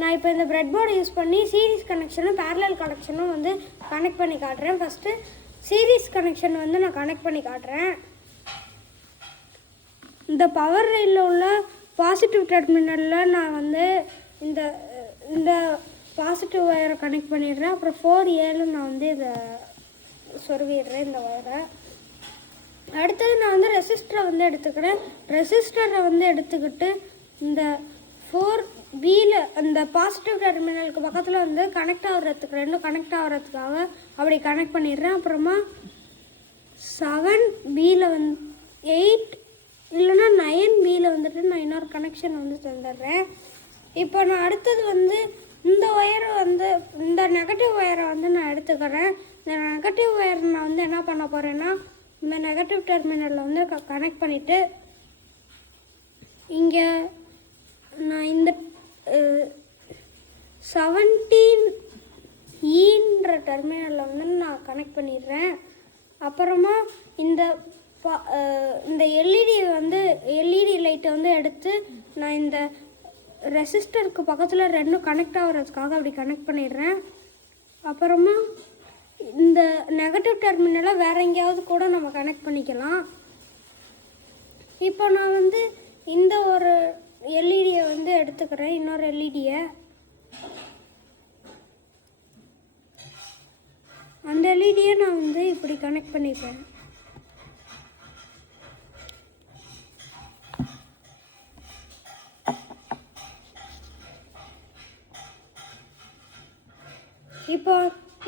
நான் இப்போ இந்த பிரெட் போர்டை யூஸ் பண்ணி சீரிஸ் கனெக்ஷனும் பேரலல் கனெக்ஷனும் வந்து கனெக்ட் பண்ணி காட்டுறேன். ஃபஸ்ட்டு சீரிஸ் கனெக்ஷன் வந்து நான் கனெக்ட் பண்ணி காட்டுறேன். இந்த பவர் ரெயிலில் உள்ள பாசிட்டிவ் டெர்மினலில் நான் வந்து இந்த இந்த பாசிட்டிவ் ஒயரை கனெக்ட் பண்ணிடுறேன். அப்புறம் 4A நான் வந்து இதை சொருவிடுறேன் இந்த ஒயரை. அடுத்தது நான் வந்து ரெசிஸ்டரை வந்து எடுத்துக்கிறேன். ரெசிஸ்டரை வந்து எடுத்துக்கிட்டு இந்த 4Bயில் அந்த பாசிட்டிவ் டெர்மினலுக்கு பக்கத்தில் வந்து கனெக்ட் ஆகுறதுக்கு ரெண்டும் கனெக்ட் ஆகுறதுக்காக அப்படி கனெக்ட் பண்ணிடுறேன். அப்புறமா 7Bயில் வந்து 8 இல்லைன்னா 9Bயில் வந்துட்டு நான் இன்னொரு கனெக்ஷன் வந்து தந்துடுறேன். இப்போ நான் அடுத்தது வந்து இந்த ஒயரை வந்து இந்த நெகட்டிவ் ஒயரை வந்து நான் எடுத்துக்கிறேன். இந்த நெகட்டிவ் ஒயர் நான் வந்து என்ன பண்ண போகிறேன்னா இந்த நெகட்டிவ் டெர்மினலில் வந்து கனெக்ட் பண்ணிவிட்டு இங்கே நான் இந்த 17Eன்ற டெர்மினலில் வந்து நான் கனெக்ட் பண்ணிடுறேன். அப்புறமா இந்த எல்இடி லைட்டை வந்து எடுத்து நான் இந்த ரெசிஸ்டருக்கு பக்கத்தில் ரெண்டும் கனெக்ட் ஆகுறதுக்காக அப்படி கனெக்ட் பண்ணிடுறேன். அப்புறமா இந்த நெகட்டிவ் டெர்மினலை வேறு எங்கேயாவது கூட நம்ம கனெக்ட் பண்ணிக்கலாம். இப்போ நான் வந்து இந்த ஒரு எல்இடியை வந்து எடுத்துக்கிறேன், இன்னொரு எல்இடியை. அந்த எல்இடியை நான் வந்து இப்படி கனெக்ட் பண்ணிப்பேன்.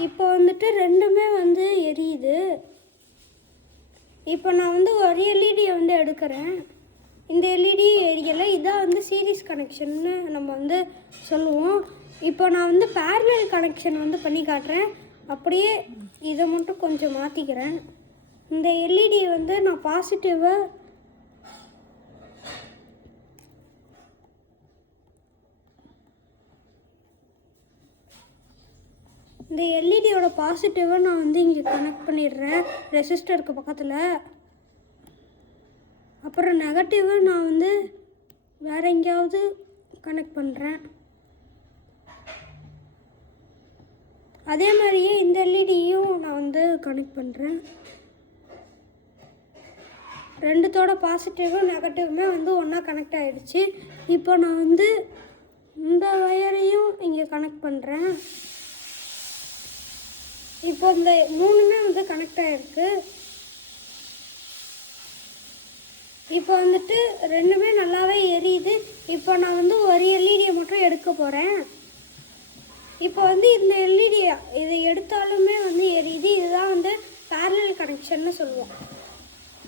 இப்போ வந்துட்டு ரெண்டுமே வந்து எரியுது. இப்போ நான் வந்து ஒரு எல்இடியை வந்து எடுக்கிறேன். இந்த எல்இடி எரியலை. இதான் வந்து சீரிஸ் கனெக்ஷன்னு நம்ம வந்து சொல்லுவோம். இப்போ நான் வந்து பேரலல் கனெக்ஷன் வந்து பண்ணி காட்டுறேன். அப்படியே இதை மட்டும் கொஞ்சம் மாற்றிக்கிறேன். இந்த எல்இடியை வந்து நான் இந்த எல்இடியோட பாசிட்டிவை நான் வந்து இங்கே கனெக்ட் பண்ணிடுறேன் ரெசிஸ்டருக்கு பக்கத்தில். அப்புறம் நெகட்டிவை நான் வந்து வேறு எங்கேயாவது கனெக்ட் பண்ணுறேன். அதே மாதிரியே இந்த எல்இடியும் நான் வந்து கனெக்ட் பண்ணுறேன். ரெண்டுத்தோட பாசிட்டிவும் நெகட்டிவுமே வந்து ஒன்றா கனெக்ட் ஆகிடுச்சு. இப்போ நான் வந்து இந்த ஒயரையும் இங்கே கனெக்ட் பண்ணுறேன். இப்போ இந்த மூணுமே வந்து கனெக்ட் ஆகிருக்கு. இப்போ வந்துட்டு ரெண்டுமே நல்லாவே எரியுது. இப்போ நான் வந்து ஒரு எல்இடியை மட்டும் எடுக்க போகிறேன். இப்போ வந்து இந்த எல்இடியை இதை எடுத்தாலுமே வந்து எரியுது. இதுதான் வந்து பேரலல் கனெக்ஷன்னு சொல்லுவோம்.